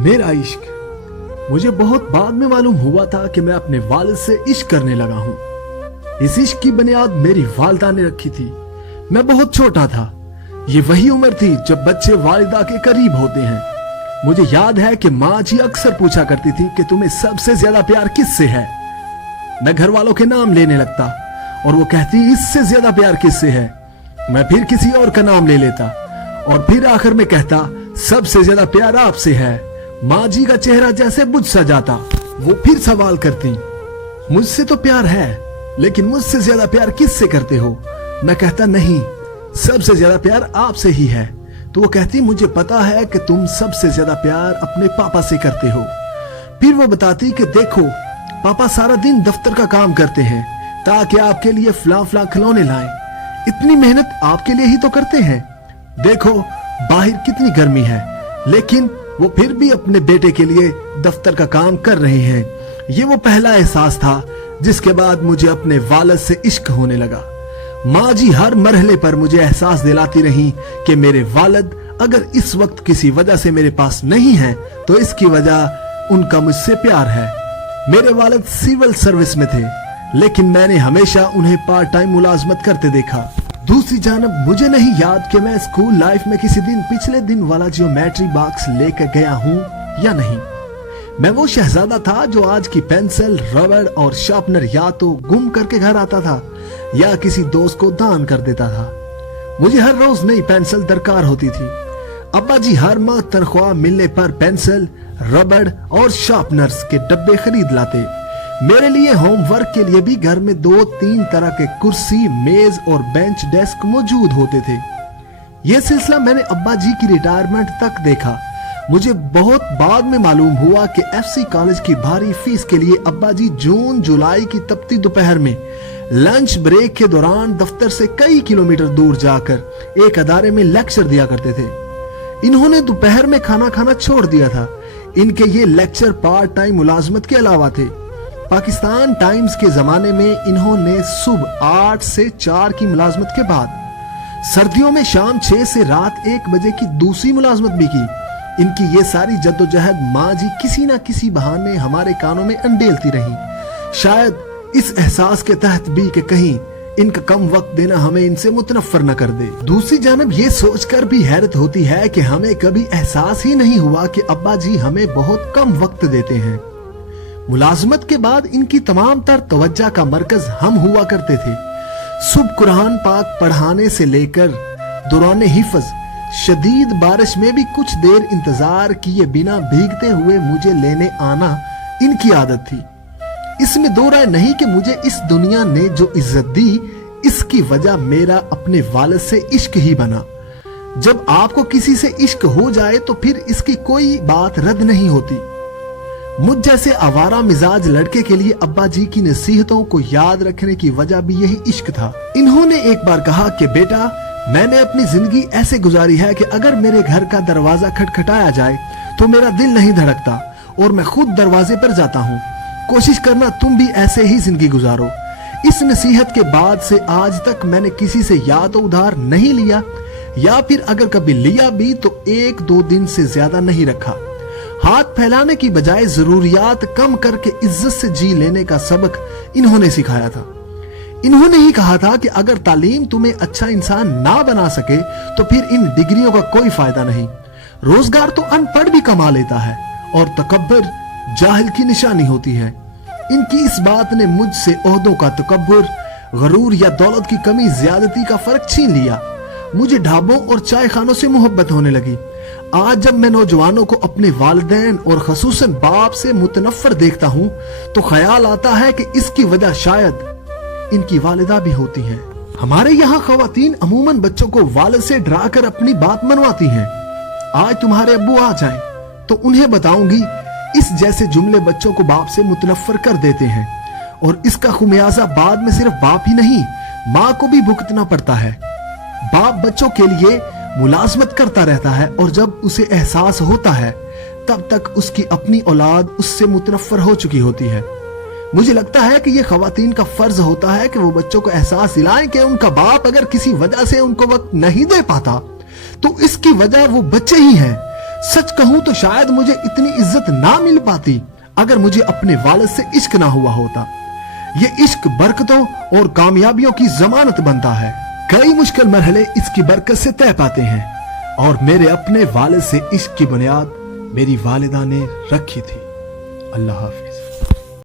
मेरा इश्क। मुझे बहुत बाद में मालूम हुआ था कि मैं अपने वालिद से इश्क करने लगा हूँ। इस इश्क की बुनियाद मेरी वालिदा ने रखी थी। मैं बहुत छोटा था। ये वही उम्र थी जब बच्चे वालिदा के करीब होते हैं। मुझे याद है कि माँ जी अक्सर पूछा करती थी कि तुम्हें सबसे ज्यादा प्यार किससे है। मैं घर वालों के नाम लेने लगता और वो कहती इससे ज्यादा प्यार किससे है। मैं फिर किसी और का नाम ले लेता और फिर आखिर में कहता सबसे ज्यादा प्यार आपसे है। माँ जी का चेहरा जैसे बुझ सा जाता। वो फिर सवाल करती मुझसे तो प्यार है, लेकिन मुझसे ज्यादा प्यार किससे करते हो। मैं कहता नहीं, सबसे ज्यादा प्यार आपसे ही है। तो वो कहती मुझे पता है कि तुम सबसे ज्यादा प्यार अपने पापा से करते हो। फिर वो बताती कि देखो पापा सारा दिन दफ्तर का काम करते हैं ताकि आपके लिए फलां फलां खिलौने लाएं। इतनी मेहनत आपके लिए ही तो करते हैं। देखो बाहर कितनी गर्मी है, लेकिन वो फिर भी अपने बेटे के लिए दफ्तर का काम कर रहे हैं। ये वो पहला एहसास था जिसके बाद मुझे अपने वालिद से इश्क होने लगा। माँ जी हर मरहले पर मुझे एहसास दिलाती रही कि मेरे वालिद अगर इस वक्त किसी वजह से मेरे पास नहीं है तो इसकी वजह उनका मुझसे प्यार है। मेरे वालिद सिविल सर्विस में थे, लेकिन मैंने हमेशा उन्हें पार्ट टाइम मुलाजमत करते देखा। दूसरी जानब मुझे नहीं याद कि मैं स्कूल लाइफ में किसी दिन पिछले दिन वाला ज्योमेट्री बॉक्स लेकर गया हूँ या नहीं। मैं वो शहजादा था जो आज की पेंसिल, रबड़ और शार्पनर या तो गुम करके घर आता था या किसी दोस्त को दान कर देता था। मुझे हर रोज नई पेंसिल दरकार होती थी। अब्बा जी हर माह तनख्वाह मिलने पर पेंसिल, रबड़ और शार्पनर्स के डब्बे खरीद लाते। मेरे लिए होमवर्क के लिए भी घर में 2-3 तरह के कुर्सी, मेज और बेंच डेस्क मौजूद होते थे। यह सिलसिला मैंने अब्बा जी की रिटायरमेंट तक देखा। मुझे बहुत बाद में मालूम हुआ कि एफसी कॉलेज की भारी फीस के लिए अब्बा जी जून जुलाई की तपती दोपहर में लंच ब्रेक के दौरान दफ्तर से कई किलोमीटर दूर जाकर एक अदारे में लेक्चर दिया करते थे। इन्होंने दोपहर में खाना खाना छोड़ दिया था। इनके ये लेक्चर पार्ट टाइम मुलाजमत के अलावा थे। पाकिस्तान टाइम्स के जमाने में इन्होंने सुबह 8 से 4 की मुलाजमत के बाद सर्दियों में शाम 6 से रात 1 बजे की दूसरी मुलाजमत भी की। इनकी ये सारी जद्दोजहद माँ जी किसी ना किसी बहाने हमारे कानों में अंडेलती रही, शायद इस एहसास के तहत भी कि कहीं इनका कम वक्त देना हमें इनसे मुतनफर न कर दे। दूसरी जानब ये सोचकर भी हैरत होती है कि हमें कभी एहसास ही नहीं हुआ कि अब्बा जी हमें बहुत कम वक्त देते हैं। मुलाजमत के बाद इनकी तमाम तर तवज्जा का मरकज हम हुआ करते थे। सुबह कुरान पाक पढ़ाने से लेकर दौरान हिफ्ज, शदीद बारिश में भी कुछ देर इंतजार किए बिना भीगते हुए मुझे लेने आना इनकी आदत थी। इसमें दो राय नहीं कि मुझे इस दुनिया ने जो इज्जत दी, इसकी वजह मेरा अपने वालिद से इश्क ही बना। जब आपको किसी से इश्क हो जाए तो फिर इसकी कोई बात रद्द नहीं होती। मुझ जैसे आवारा मिजाज लड़के के लिए अब्बा जी की नसीहतों को याद रखने की वजह भी यही इश्क था। इन्होंने एक बार कहा कि बेटा, मैंने अपनी जिंदगी ऐसे गुजारी है कि अगर मेरे घर का दरवाजा खटखटाया जाए तो मेरा दिल नहीं धड़कता और मैं खुद दरवाजे पर जाता हूँ। कोशिश करना तुम भी ऐसे ही जिंदगी गुजारो। इस नसीहत के बाद से आज तक मैंने किसी से या तो उधार नहीं लिया या फिर अगर कभी लिया भी तो 1-2 दिन से ज्यादा नहीं रखा। हाथ फैलाने की बजाय जरूरियात कम करके इज्जत से जी लेने का सबक इन्होंने सिखाया था। इन्होंने ही कहा था कि अगर तालीम तुम्हें अच्छा इंसान ना बना सके तो फिर इन डिग्रियों का कोई फायदा नहीं। रोजगार तो अनपढ़ भी कमा लेता है और तकब्बुर जाहिल की निशानी होती है। इनकी इस बात ने मुझसे ओहदों का तकब्बुर, गरूर या दौलत की कमी, ज्यादती का फर्क छीन लिया। मुझे ढाबों और चाय खानों से मोहब्बत होने लगी। आज जब मैं नौजवानों को अपने वालिदैन और खसूसन बाप से मुतनफ्फर देखता हूँ तो ख्याल आता है कि इसकी वजह शायद इनकी वालिदा भी होती हैं। हमारे यहाँ खवातीन अमूमन बच्चों को वालिद से डराकर अपनी बात मनवाती हैं। आज तुम्हारे अब्बू आ जाएं तो उन्हें बताऊंगी, इस जैसे जुमले बच्चों को बाप से मुतनफ्फर कर देते हैं और इसका खुमियाजा बाद में सिर्फ बाप ही नहीं, माँ को भी भुगतना पड़ता है। बाप बच्चों के लिए मुलाजमत करता रहता है और जब उसे एहसास होता है तब तक उसकी अपनी औलाद उससे मुतनफ्फर हो चुकी होती है। मुझे लगता है कि ये खवातीन का फर्ज होता है कि वो बच्चों को एहसास दिलाएं कि उनका बाप अगर किसी वजह से उनको वक्त नहीं दे पाता तो इसकी वजह वो बच्चे ही हैं। सच कहूं तो शायद मुझे इतनी इज्जत ना मिल पाती अगर मुझे अपने वालिद से इश्क ना हुआ होता। ये इश्क बरकतों और कामयाबियों की जमानत बनता है। कई मुश्किल मरहले इसकी बरकत से तय पाते हैं और मेरे अपने वालिद से इश्क की बुनियाद मेरी वालिदा ने रखी थी। अल्लाह हाफिज।